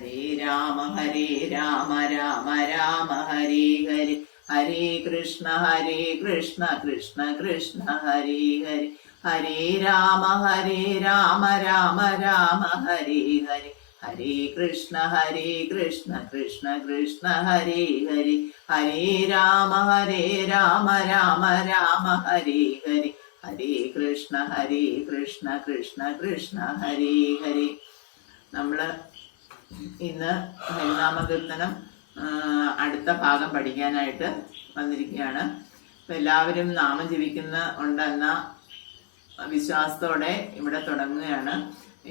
രാമ രാമ രാമ ഹരേ ഹരേ ഹരേ കൃഷ്ണ കൃഷ്ണ കൃഷ്ണ ഹരേ ഹരേ ഹരേ രാമ രാമ രാമ ഹരേ ഹരേ ഹരേ കൃഷ്ണ കൃഷ്ണ കൃഷ്ണ ഹരേ ഹരേ ഹരേ രാമ രാമ രാമ ഹരേ ഹരേ ഹരേ കൃഷ്ണ കൃഷ്ണ കൃഷ്ണ ഹരേ ഹരേ. നമ്മള് ഇന്ന് ഹരിനാമകീർത്തനം അടുത്ത ഭാഗം പഠിക്കാനായിട്ട് വന്നിരിക്കുകയാണ്. അപ്പൊ എല്ലാവരും നാമം ജപിക്കുന്ന ഉണ്ടെന്ന വിശ്വാസത്തോടെ ഇവിടെ തുടങ്ങുകയാണ്.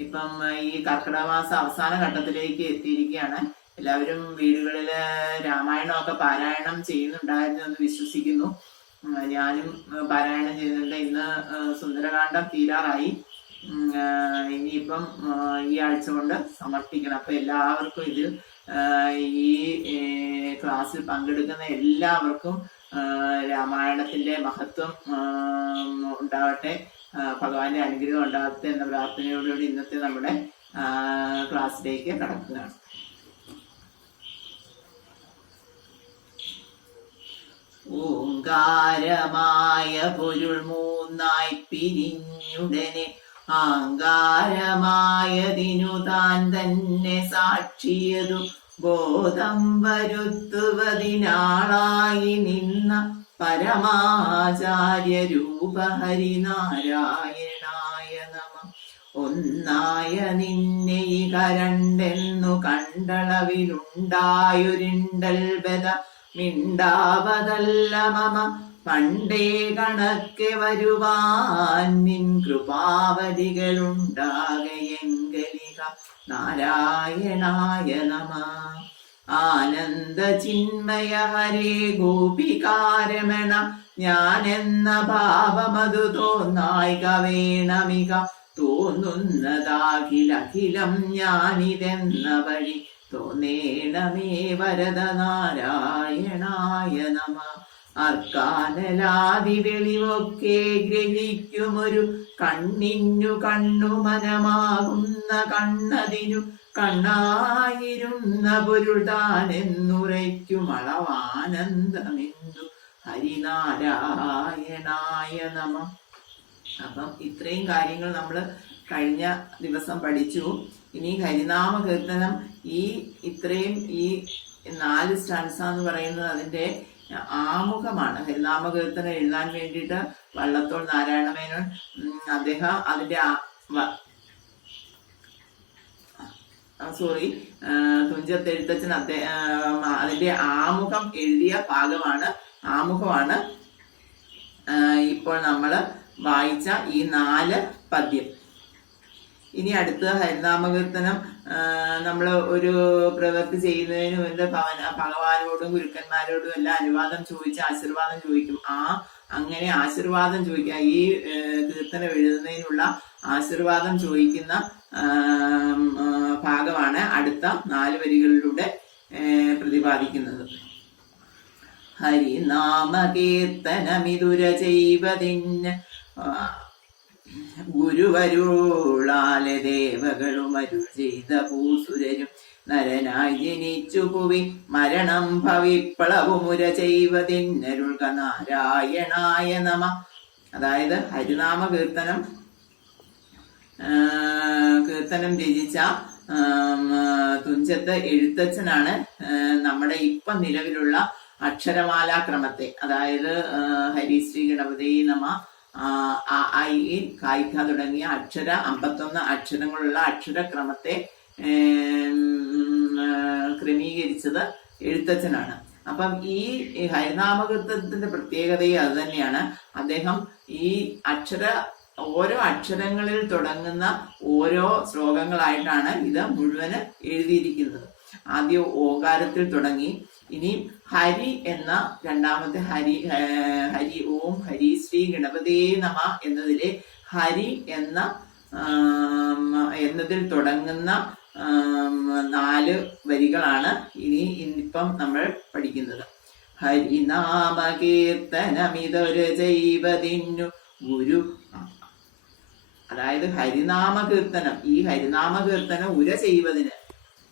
ഇപ്പം ഈ കർക്കിടക മാസം അവസാന ഘട്ടത്തിലേക്ക് എത്തിയിരിക്കുകയാണ്. എല്ലാവരും വീടുകളില് രാമായണമൊക്കെ പാരായണം ചെയ്യുന്നുണ്ടായിരുന്നു എന്ന് വിശ്വസിക്കുന്നു. ഞാനും പാരായണം ചെയ്യുന്നുണ്ട്. ഇന്ന് സുന്ദരകാന്ഡം തീരാറായി. ഇനിയിപ്പം ഈ ആഴ്ച കൊണ്ട് സമർപ്പിക്കണം. അപ്പൊ എല്ലാവർക്കും ഇത് ഈ ക്ലാസ്സിൽ പങ്കെടുക്കുന്ന എല്ലാവർക്കും രാമായണത്തിന്റെ മഹത്വം ഉണ്ടാവട്ടെ, ഭഗവാന്റെ അനുഗ്രഹം ഉണ്ടാകട്ടെ എന്ന പ്രാർത്ഥനയോടുകൂടി ഇന്നത്തെ നമ്മുടെ ക്ലാസ്സിലേക്ക് കടക്കുകയാണ്. ഓങ്കാരമായ പൊരുൾ മൂന്നായി പിരിഞ്ഞുടനെ ആങ്കാരമായതിനു താൻ തന്നെ സാക്ഷിയതു ബോധം വരുത്തുവതിനാളായി നിന്ന പരമാചാര്യ രൂപ ഹരിനാരായണായ നമ. ഒന്നായ നിന്നെ ഈ കരണ്ടെന്നു കണ്ടളവിലുണ്ടായൊരിണ്ടൽ ബദ മിണ്ടാവതല്ല മമ. പണ്ടേ കണക്കെ വരുവാൻ നിൻ കൃപാവലികളുണ്ടാകയെങ്കലിക നാരായണായ നമ. ആനന്ദ ചിന്മയ ഹരേ ഗോപികാരമണ ഞാനെന്ന ഭാവമതു തോന്നായിക വേണമിക. തോന്നുന്നതാഖിലഖിലം ഞാനിതെന്ന വഴി തോന്നേണമേ വരദ നാരായണായ നമ. അർക്കാനലാദി വെളിവൊക്കെ ഗ്രഹിക്കുമൊരു കണ്ണിനു കണ്ണു മനമാകുന്ന കണ്ണതിനു കണ്ണായിരുന്ന പൊരുൾ താനെന്നുറയ്ക്കും അളവാനന്ദമെന്തു ഹരിനാരായണായ നമ. അപ്പം ഇത്രയും കാര്യങ്ങൾ നമ്മൾ കഴിഞ്ഞ ദിവസം പഠിച്ചു. ഇനി ഹരിനാമ കീർത്തനം ഇത്രയും ഈ 4 സ്റ്റാൻസ എന്ന് പറയുന്നത് അതിന്റെ ആമുഖമാണ്. ഹരിനാമ കീർത്തനം എഴുതാൻ വേണ്ടിയിട്ട് വള്ളത്തോൾ നാരായണമേനോൻ അദ്ദേഹം അതിന്റെ തുഞ്ചത്തെഴുത്തച്ഛൻ അതിന്റെ ആമുഖം എഴുതിയ ആമുഖമാണ് ഇപ്പോൾ നമ്മൾ വായിച്ച ഈ 4 പദ്യം. ഇനി അടുത്ത ഹരിനാമകീർത്തനം നമ്മൾ ഒരു പ്രവൃത്തി ചെയ്യുന്നതിന് മുൻപ് ഭഗവാനോടും ഗുരുക്കന്മാരോടും എല്ലാം അനുവാദം ചോദിച്ച് ആശീർവാദം ചോദിക്കും. അങ്ങനെ ആശീർവാദം ചോദിക്കുക, ഈ കീർത്തനം എഴുതുന്നതിനുള്ള ആശീർവാദം ചോദിക്കുന്ന ഭാഗമാണ് അടുത്ത 4 വരികളിലൂടെ പ്രതിപാദിക്കുന്നത്. ഹരിനാമ കീർത്തനമിതുര ചെയ്വതിന് ഗുരുവരുളാലെ ദേവകളും അരുൾ ചെയ്ത ഭൂസുരരും നരനായി ജനിച്ചു പുവി മരണം ഭവിപ്പളവുമുര ചെയ്വതിന്നരുൾക നാരായണായ നമ. അതായത് ഹരിനാമ കീർത്തനം രചിച്ച തുഞ്ചത്ത് എഴുത്തച്ഛനാണ് നമ്മുടെ ഇപ്പം നിലവിലുള്ള അക്ഷരമാലാക്രമത്തെ, അതായത് ഹരിശ്രീ ഗണപതി നമ കായിക തുടങ്ങിയ 51 അക്ഷരങ്ങളുള്ള അക്ഷരക്രമത്തെ ക്രമീകരിച്ചത് എഴുത്തച്ഛനാണ്. അപ്പം ഈ ഹരിനാമകീർത്തനത്തിന്റെ പ്രത്യേകതയും അത് തന്നെയാണ്. അദ്ദേഹം ഈ ഓരോ അക്ഷരങ്ങളിൽ തുടങ്ങുന്ന ഓരോ ശ്ലോകങ്ങളായിട്ടാണ് ഇത് മുഴുവന് എഴുതിയിരിക്കുന്നത്. ആദ്യം ഓകാരത്തിൽ തുടങ്ങി, ഇനി ഹരി എന്ന രണ്ടാമത്തെ ഹരി ഓം ഹരി ശ്രീ ഗണപതേ നമ എന്നതിലെ ഹരി എന്നതിൽ തുടങ്ങുന്ന 4 വരികളാണ് ഇന്നിപ്പം നമ്മൾ പഠിക്കുന്നത്. ഹരിനാമ കീർത്തനമിതൊരു ജൈവതിന്നു ഗുരു. അതായത് ഹരിനാമ കീർത്തനം, ഈ ഹരിനാമ കീർത്തനം ഉര ചെയ്വതിന്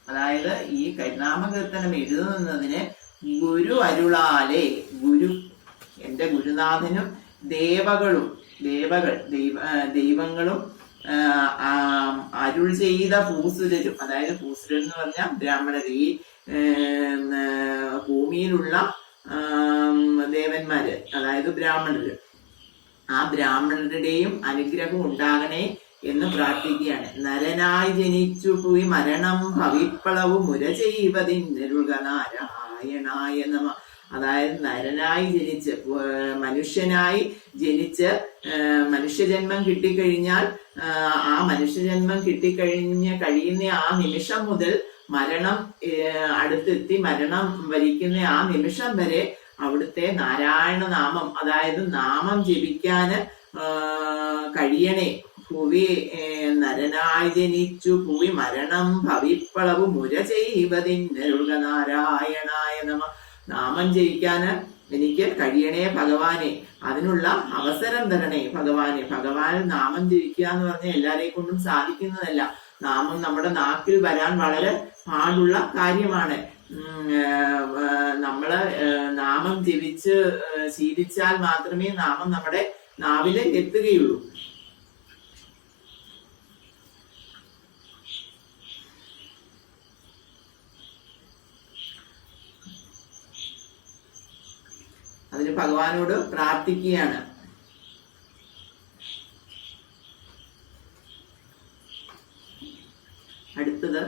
അതായത് ഈ കരിനാമകീർത്തനം എഴുതുന്നതിന് ഗുരു അരുളാലെ, ഗുരു എൻ്റെ ഗുരുനാഥനും ദൈവങ്ങളും അരുൾ ചെയ്ത ഭൂസുരരും, അതായത് ഭൂസുരർ എന്ന് പറഞ്ഞാൽ ബ്രാഹ്മണർ, ഈ ഭൂമിയിലുള്ള ദേവന്മാര്, അതായത് ബ്രാഹ്മണര്, ആ ബ്രാഹ്മണരുടെയും അനുഗ്രഹം ഉണ്ടാകണേ എന്ന് പ്രാർത്ഥിക്കുകയാണ്. നരനായി ജനിച്ചു പോയി മരണം ഭവിപ്പളവും മുര ചെയ്വതിന്നരുൾക നാരായണായ നമ. അതായത് നരനായി ജനിച്ച്, മനുഷ്യനായി ജനിച്ച് മനുഷ്യജന്മം കിട്ടിക്കഴിഞ്ഞാൽ ആ മനുഷ്യജന്മം കഴിയുന്ന ആ നിമിഷം മുതൽ മരണം അടുത്തെത്തി മരണം വരിക്കുന്ന ആ നിമിഷം വരെ അവിടുത്തെ നാരായണ നാമം, അതായത് നാമം ജപിക്കാന് കഴിയണേ. ഭുവി നരനായി ജനിച്ചു ഭുവി മരണം ഭവിപ്പളവു മുര ചെയ്വതിന്നരുൾക നാരായണായ നമ. നാമം ജയിക്കാന് എനിക്ക് കഴിയണേ ഭഗവാനെ, അതിനുള്ള അവസരം തരണേ ഭഗവാനെ. ഭഗവാൻ നാമം ജയിക്കുക എന്ന് പറഞ്ഞാൽ എല്ലാരെയും കൊണ്ടും സാധിക്കുന്നതല്ല. നാമം നമ്മുടെ നാക്കിൽ വരാൻ വളരെ പാടുള്ള കാര്യമാണ്. നമ്മള് നാമം ജപിച്ച് ശീലിച്ചാൽ മാത്രമേ നാമം നമ്മുടെ നാവില് എത്തുകയുള്ളൂ. അതിന് ഭഗവാനോട് പ്രാർത്ഥിക്കുകയാണ്. അടുത്തത്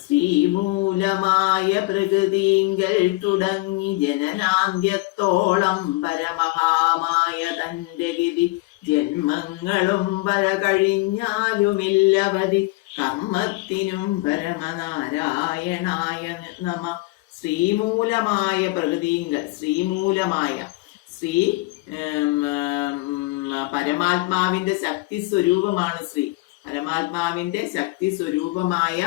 ശ്രീമൂലമായ പ്രകൃതിങ്കൽ തുടങ്ങി ജനനാന്ത്യത്തോളം പരമഹാമായ തന്റെ ഗതി ജന്മങ്ങളും പല കഴിഞ്ഞാലുമില്ലവധി കർമ്മത്തിനും പരമനാരായണായ നമ. ശ്രീമൂലമായ പ്രകൃതിങ്കൽ, ശ്രീമൂലമായ ശ്രീ പരമാത്മാവിന്റെ ശക്തി സ്വരൂപമാണ്. ശ്രീ പരമാത്മാവിന്റെ ശക്തി സ്വരൂപമായ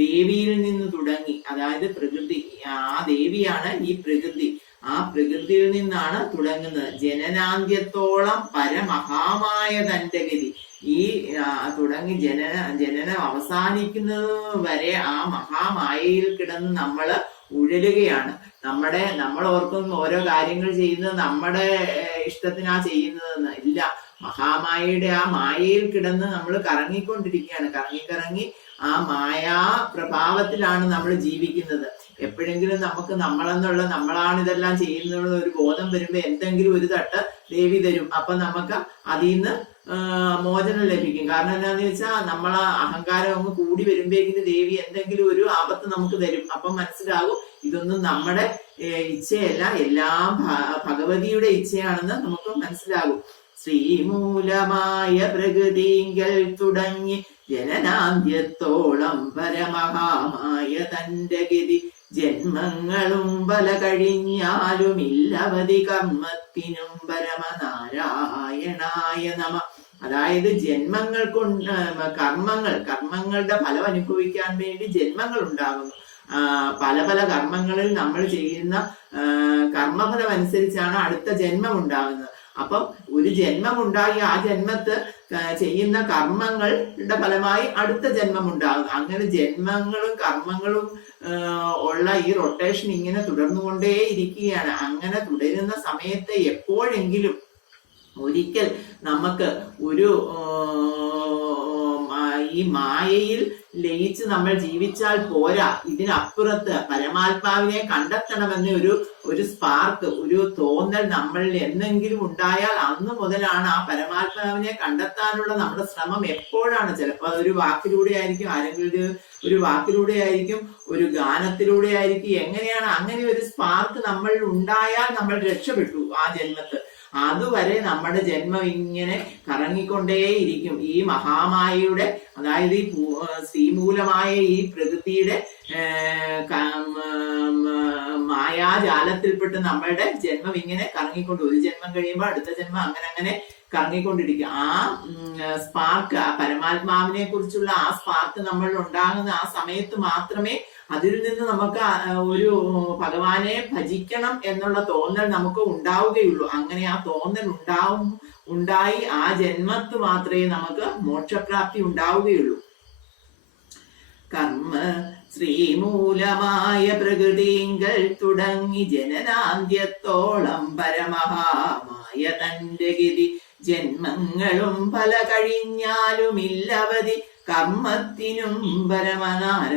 ദേവിയിൽ നിന്ന് തുടങ്ങി, അതായത് പ്രകൃതി, ആ ദേവിയാണ് ഈ പ്രകൃതി. ആ പ്രകൃതിയിൽ നിന്നാണ് തുടങ്ങുന്നത്. ജനനാന്ത്യത്തോളം പരമഹാമായ തന്റെ ഗതി, ഈ തുടങ്ങി ജനനം അവസാനിക്കുന്നത് വരെ ആ മഹാമായയിൽ കിടന്ന് നമ്മള് ഉഴലുകയാണ്. നമ്മൾ ഓർക്കുന്ന ഓരോ കാര്യങ്ങൾ ചെയ്യുന്നത് നമ്മുടെ ഇഷ്ടത്തിനാ ചെയ്യുന്നതെന്ന് ഇല്ല. മഹാമായയുടെ ആ മായയിൽ കിടന്ന് നമ്മൾ കറങ്ങിക്കൊണ്ടിരിക്കുകയാണ്. കറങ്ങി ആ മായാ പ്രഭാവത്തിലാണ് നമ്മൾ ജീവിക്കുന്നത്. എപ്പോഴെങ്കിലും നമുക്ക് നമ്മളാണ് ഇതെല്ലാം ചെയ്യുന്നത് ഒരു ബോധം വരുമ്പോ എന്തെങ്കിലും ഒരു തട്ട് ദേവി തരും. അപ്പൊ നമുക്ക് അതിൽ നിന്ന് മോചനം ലഭിക്കും. കാരണം എന്താന്ന് വെച്ചാൽ നമ്മളെ അഹങ്കാരം അങ്ങ് കൂടി വരുമ്പോഴേക്കും ദേവി എന്തെങ്കിലും ഒരു ആപത്ത് നമുക്ക് തരും. അപ്പൊ മനസ്സിലാകും ഇതൊന്നും നമ്മുടെ ഇച്ഛയല്ല, എല്ലാം ഭഗവതിയുടെ ഇച്ഛയാണെന്ന് നമുക്ക് മനസ്സിലാകും. ശ്രീമൂലമായ പ്രകൃതിങ്കൽ തുടങ്ങി ജനനാന്ത്യത്തോളം പരമഹാമായ തന്റെ ഗതി ജന്മങ്ങളും പല കഴിഞ്ഞാലും ഇല്ലവധി കർമ്മത്തിനും പരമനാരായണായ നമ. അതായത് ജന്മങ്ങൾ കൊണ്ട് കർമ്മങ്ങളുടെ ഫലം അനുഭവിക്കാൻ വേണ്ടി ജന്മങ്ങൾ ഉണ്ടാകുന്നു. പല പല കർമ്മങ്ങളിൽ നമ്മൾ ചെയ്യുന്ന കർമ്മഫലം അനുസരിച്ചാണ് അടുത്ത ജന്മം ഉണ്ടാകുന്നത്. അപ്പം ഒരു ജന്മം ഉണ്ടായി ആ ജന്മത്ത് ചെയ്യുന്ന കർമ്മങ്ങളുടെ ഫലമായി അടുത്ത ജന്മം ഉണ്ടാകും. അങ്ങനെ ജന്മങ്ങളും കർമ്മങ്ങളും ഉള്ള ഈ റൊട്ടേഷൻ ഇങ്ങനെ തുടർന്നുകൊണ്ടേ ഇരിക്കുകയാണ്. അങ്ങനെ തുടരുന്ന സമയത്ത് എപ്പോഴെങ്കിലും ഒരിക്കൽ നമുക്ക് ഒരു ഈ മായയിൽ ലയിച്ച് നമ്മൾ ജീവിച്ചാൽ പോരാ, ഇതിനപ്പുറത്ത് പരമാത്മാവിനെ കണ്ടെത്തണമെന്ന് ഒരു സ്പാർക്ക്, ഒരു തോന്നൽ നമ്മളിൽ എന്തെങ്കിലും ഉണ്ടായാൽ അന്ന് മുതലാണ് ആ പരമാത്മാവിനെ കണ്ടെത്താനുള്ള നമ്മുടെ ശ്രമം എപ്പോഴാണ്. ചിലപ്പോൾ അതൊരു വാക്കിലൂടെ ആയിരിക്കും, ആരെങ്കിലും ഒരു വാക്കിലൂടെ ആയിരിക്കും, ഒരു ഗാനത്തിലൂടെ ആയിരിക്കും. എങ്ങനെയാണ് അങ്ങനെ ഒരു സ്പാർക്ക് നമ്മൾ ഉണ്ടായാൽ നമ്മൾ രക്ഷപ്പെട്ടു ആ ജന്മത്ത്. അതുവരെ നമ്മുടെ ജന്മം ഇങ്ങനെ കറങ്ങിക്കൊണ്ടേയിരിക്കും. ഈ മഹാമായയുടെ, അതായത് ഈ ശ്രീമൂലമായ ഈ പ്രകൃതിയുടെ മായാജാലത്തിൽപ്പെട്ട് നമ്മളുടെ ജന്മം ഇങ്ങനെ കറങ്ങിക്കൊണ്ട്, ഒരു ജന്മം കഴിയുമ്പോൾ അടുത്ത ജന്മം അങ്ങനെ കറങ്ങിക്കൊണ്ടിരിക്കും. ആ സ്പാർക്ക്, ആ പരമാത്മാവിനെ കുറിച്ചുള്ള ആ സ്പാർക്ക് നമ്മളിൽ ഉണ്ടാകുന്ന ആ സമയത്ത് മാത്രമേ അതിൽ നിന്ന് നമുക്ക് ഒരു ഭഗവാനെ ഭജിക്കണം എന്നുള്ള തോന്നൽ നമുക്ക് ഉണ്ടാവുകയുള്ളൂ. അങ്ങനെ ആ തോന്നൽ ഉണ്ടായി ആ ജന്മത്ത് മാത്രമേ നമുക്ക് മോക്ഷപ്രാപ്തി ഉണ്ടാവുകയുള്ളൂ. കർമ്മ ശ്രീമൂലമായ പ്രകൃതിങ്കൽ തുടങ്ങി ജനനാന്ത്യത്തോളം പരമഹാമായ തന്റെ ഗതി ജന്മങ്ങളും പല കഴിഞ്ഞാലുമില്ലവധി കർമ്മത്തിനും പരമനാരായണായ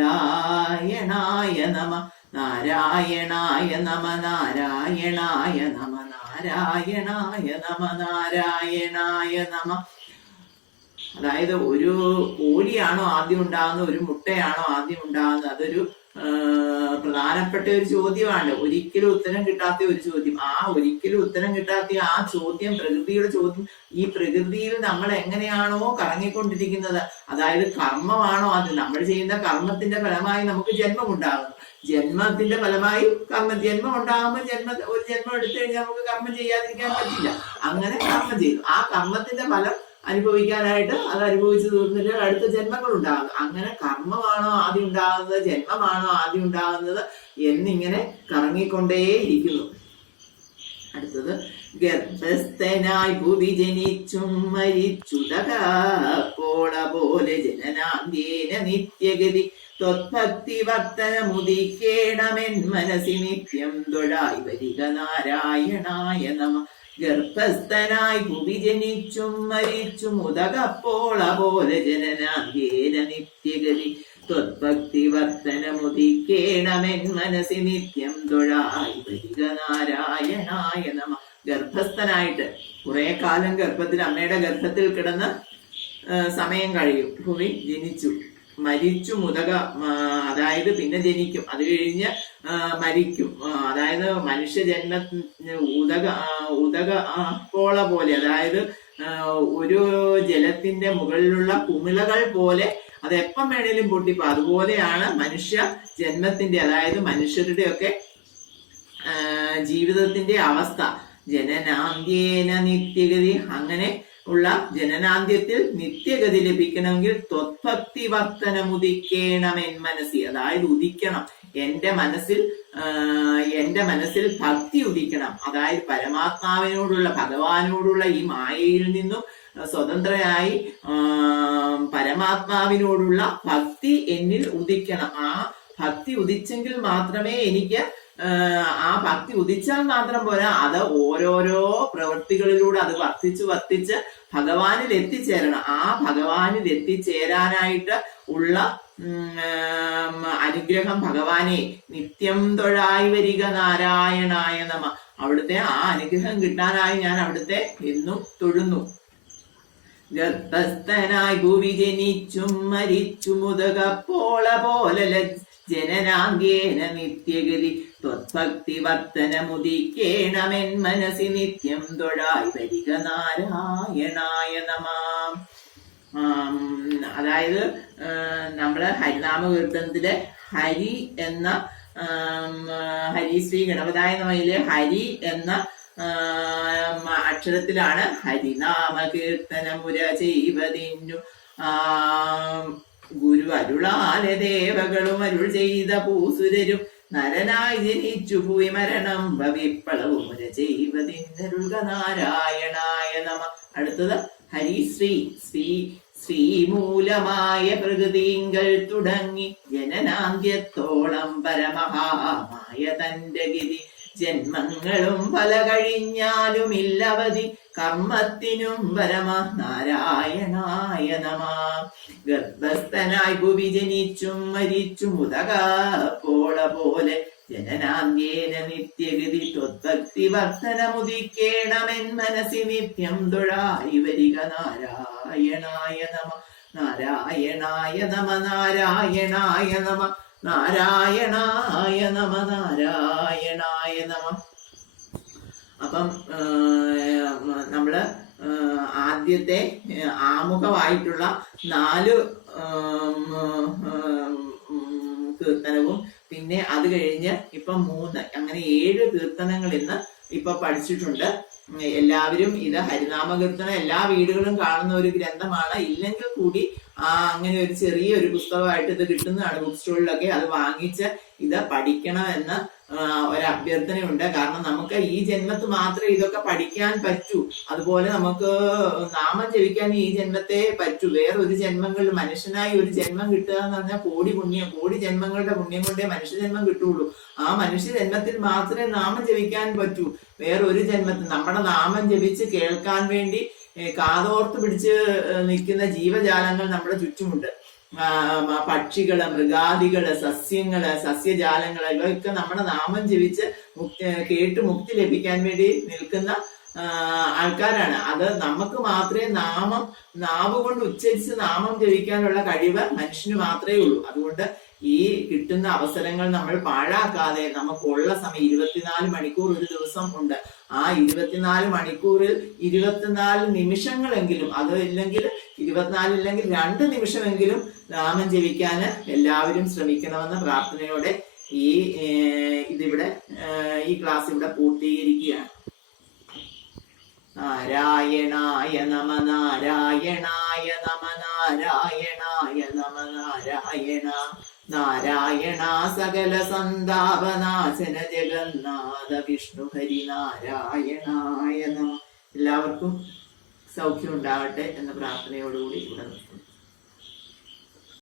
നമ നാരായണായ നമ നാരായണായ നമ നാരായണായ നമ നാരായണായ നമ. അതായത് ഒരു കോഴിയാണോ ആദ്യം ഉണ്ടാകുന്നത്, ഒരു മുട്ടയാണോ ആദ്യം ഉണ്ടാകുന്നത്, അതൊരു പ്രധാനപ്പെട്ട ഒരു ചോദ്യമാണ്. ഒരിക്കലും ഉത്തരം കിട്ടാത്ത ഒരു ചോദ്യം. ആ ഒരിക്കലും ഉത്തരം കിട്ടാത്ത ആ ചോദ്യം, പ്രകൃതിയുടെ ചോദ്യം, ഈ പ്രകൃതിയിൽ നമ്മൾ എങ്ങനെയാണോ കറങ്ങിക്കൊണ്ടിരിക്കുന്നത്, അതായത് കർമ്മമാണോ അത്, നമ്മൾ ചെയ്യുന്ന കർമ്മത്തിന്റെ ഫലമായി നമുക്ക് ജന്മം ഉണ്ടാകുന്നു. ജന്മത്തിന്റെ ഫലമായി ജന്മം ഉണ്ടാകുമ്പോൾ ഒരു ജന്മം എടുത്തു കഴിഞ്ഞാൽ നമുക്ക് കർമ്മം ചെയ്യാതിരിക്കാൻ പറ്റില്ല. അങ്ങനെ കർമ്മം ചെയ്തു. ആ കർമ്മത്തിന്റെ ഫലം അനുഭവിക്കാനായിട്ട് അത് അനുഭവിച്ചു തീർന്നിട്ട് അടുത്ത ജന്മങ്ങൾ ഉണ്ടാകുന്നു. അങ്ങനെ കർമ്മമാണോ ആദ്യം ഉണ്ടാകുന്നത്, ജന്മമാണോ ആദ്യം ഉണ്ടാകുന്നത് എന്നിങ്ങനെ കറങ്ങിക്കൊണ്ടേയിരിക്കുന്നു. അടുത്തത് ഗർഭസ്ഥനായി ഭൂവി ജനിച്ചും മരിച്ചുതകോള പോലെ ജനനാന്ത്യേന നിത്യഗതി ത്വത്ഭക്തി വർത്തനമുദിക്കേണമെൻ മനസ്സി നിത്യം തൊഴായി വരിക നാരായണായ നമ. ഗർഭസ്ഥനായി ഭുവി ജനിച്ചും മരിച്ചും ഉദകപ്പോള പോലെ ജനനാന്ത്യേന നിത്യഗതി ത്വത്ഭക്തി വർത്തനമുദിക്കേണമെൻ മനസ്സി നിത്യം തൊഴായി വരിക നാരായണായ നമ. ഗർഭസ്ഥനായിട്ട് കുറെ കാലം ഗർഭത്തിൽ, അമ്മയുടെ ഗർഭത്തിൽ കിടന്ന് സമയം കഴിയും. ഭൂമി ജനിച്ചു, മരിച്ചു, അതായത് പിന്നെ ജനിക്കും, അത് കഴിഞ്ഞ് മരിക്കും. അതായത് മനുഷ്യ ജന്മ ഉദകപ്പോള പോലെ, അതായത് ഒരു ജലത്തിന്റെ മുകളിലുള്ള കുമിളകൾ പോലെ അത് എപ്പം വേണേലും പൊട്ടിപ്പോ. അതുപോലെയാണ് മനുഷ്യ ജന്മത്തിന്റെ, അതായത് മനുഷ്യരുടെ ഒക്കെ ജീവിതത്തിന്റെ അവസ്ഥ. ജനനാന്ത്യേന നിത്യഗതി, അങ്ങനെ ഉള്ള ജനനാന്ത്യത്തിൽ നിത്യഗതി ലഭിക്കണമെങ്കിൽ ത്വത്ഭക്തി വർത്തനമുദിക്കേണമെൻ മനസ്സി, അതായത് ഉദിക്കണം, എന്റെ മനസ്സിൽ ഭക്തി ഉദിക്കണം. അതായത് പരമാത്മാവിനോടുള്ള, ഭഗവാനോടുള്ള ഈ മായയിൽ നിന്നും സ്വതന്ത്രയായി പരമാത്മാവിനോടുള്ള ഭക്തി എന്നിൽ ഉദിക്കണം. ആ ഭക്തി ഉദിച്ചെങ്കിൽ മാത്രമേ എനിക്ക്, ആ ഭക്തി ഉദിച്ചാൽ മാത്രം പോരാ, അത് ഓരോരോ പ്രവൃത്തികളിലൂടെ അത് വർദ്ധിച്ച് ഭഗവാനിൽ എത്തിച്ചേരണം. ആ ഭഗവാനിൽ എത്തിച്ചേരാനായിട്ട് ഉള്ള അനുഗ്രഹം ഭഗവാനെ നിത്യം തൊഴായി വരിക നാരായണായ നമ. അവിടുത്തെ ആ അനുഗ്രഹം കിട്ടാനായി ഞാൻ അവിടുത്തെ എന്നും തൊഴുന്നു. ഗർഭസ്ഥനായി ഭൂവി ജനിച്ചും മരിച്ചും ഉദകപ്പോള പോലെ ജനനാന്ത്യേന നിത്യഗതി ത്വത്ഭക്തി വർത്തനമുദിക്കേണമെൻ മനസ്സി നിത്യം തൊഴായി വരിക നാരായണായ നമ. അതായത് നമ്മള് ഹരിനാമ കീർത്തനത്തിലെ ഹരി എന്ന ഹരിശ്രീ ഗണപതായ നമയിലെ ഹരി എന്ന അക്ഷരത്തിലാണ് ഹരിനാമ കീർത്തനമുര ചെയ്വതിന്നു. ഗുരു അരുളാലെ ദേവകളും അരുൾ ചെയ്ത പൂസുരരും നരനായി ജനിച്ചു പോയി മരണം ഭവിപ്പളവും മുര ചെയ്വതിന്നരുൾക നാരായണായ നമ. അടുത്തത് ഹരിശ്രീ. ശ്രീമൂലമായ പ്രകൃതിങ്കൽ തുടങ്ങി ജനനാന്ത്യത്തോളം പരമഹാമായ തന്റെ ഗതി ജന്മങ്ങളും പല കഴിഞ്ഞാലുമില്ലവധി കർമ്മത്തിനും പരമ നാരായണായ നമ. ഗർഭസ്ഥനായി ഭുവി ജനിച്ചും മരിച്ചും ഉദകപ്പോള പോലെ ജനനാന്ത്യേന നിത്യഗതി ത്വത്ഭക്തി വർത്തനമുദിക്കേണമെൻ മനസ്സി നിത്യം തൊഴായി വരിക നാരായണായ നമ. നാരായണായ നമ നാരായണായ നമ നാരായണായ നമ നാരായണായ നമ. അപ്പം നമ്മള് ആദ്യത്തെ ആമുഖമായിട്ടുള്ള 4 കീർത്തനവും പിന്നെ അത് കഴിഞ്ഞ് ഇപ്പൊ 3, അങ്ങനെ 7 കീർത്തനങ്ങൾ ഇന്ന് ഇപ്പൊ പഠിച്ചിട്ടുണ്ട്. എല്ലാവരും ഇത് ഹരിനാമ കീർത്തനം എല്ലാ വീടുകളും കാണുന്ന ഒരു ഗ്രന്ഥമാണ്. ഇല്ലെങ്കിൽ കൂടി അങ്ങനെ ഒരു ചെറിയൊരു പുസ്തകമായിട്ട് ഇത് കിട്ടുന്നതാണ് ബുക്ക് സ്റ്റോളിലൊക്കെ. അത് വാങ്ങിച്ച് ഇത് പഠിക്കണമെന്ന് ഒരു അഭ്യർത്ഥനയുണ്ട്. കാരണം നമുക്ക് ഈ ജന്മത്ത് മാത്രമേ ഇതൊക്കെ പഠിക്കാൻ പറ്റൂ. അതുപോലെ നമുക്ക് നാമം ജപിക്കാൻ ഈ ജന്മത്തെ പറ്റൂ. വേറൊരു ജന്മങ്ങളിൽ മനുഷ്യനായി ഒരു ജന്മം കിട്ടുക എന്ന് പറഞ്ഞാൽ കോടി ജന്മങ്ങളുടെ പുണ്യം കൊണ്ടേ മനുഷ്യജന്മം കിട്ടുള്ളൂ. ആ മനുഷ്യ ജന്മത്തിൽ മാത്രമേ നാമം ജപിക്കാൻ പറ്റൂ. വേറൊരു ജന്മത്തിൽ നമ്മുടെ നാമം ജപിച്ച് കേൾക്കാൻ വേണ്ടി കാതോർത്ത് പിടിച്ച് നിൽക്കുന്ന ജീവജാലങ്ങൾ നമ്മുടെ ചുറ്റുമുണ്ട്. പക്ഷികള്, മൃഗാദികള്, സസ്യങ്ങള്, സസ്യജാലങ്ങള്, ഇവയൊക്കെ നമ്മുടെ നാമം ജപിച്ച് കേട്ട് മുക്തി ലഭിക്കാൻ വേണ്ടി നിൽക്കുന്ന ആൾക്കാരാണ്. അത് നമുക്ക് മാത്രമേ നാവ് കൊണ്ട് ഉച്ചരിച്ച് നാമം ജപിക്കാനുള്ള കഴിവ് മനുഷ്യന് മാത്രമേ ഉള്ളൂ. അതുകൊണ്ട് ഈ കിട്ടുന്ന അവസരങ്ങൾ നമ്മൾ പാഴാക്കാതെ നമുക്കുള്ള സമയം 24 മണിക്കൂർ ഒരു ദിവസം ഉണ്ട്. ആ 24 മണിക്കൂറിൽ 24 നിമിഷങ്ങളെങ്കിലും, അത് ഇല്ലെങ്കിൽ 24 ഇല്ലെങ്കിൽ 2 നിമിഷമെങ്കിലും നാമം ജപിക്കാന് എല്ലാവരും ശ്രമിക്കണമെന്ന പ്രാർത്ഥനയോടെ ഈ ക്ലാസ് ഇവിടെ പൂർത്തീകരിക്കുകയാണ്. നാരായണായ നമ, നാരായണായ നമ, നാരായണായ നമ, നാരായണ നാരായണ സകല സന്താപനാശന ജഗന്നാഥ വിഷ്ണു ഹരി നാരായണായ നമ. എല്ലാവർക്കും സൗഖ്യം ഉണ്ടാകട്ടെ എന്ന പ്രാർത്ഥനയോടുകൂടി ഇവിടെ നിർത്തുന്നു.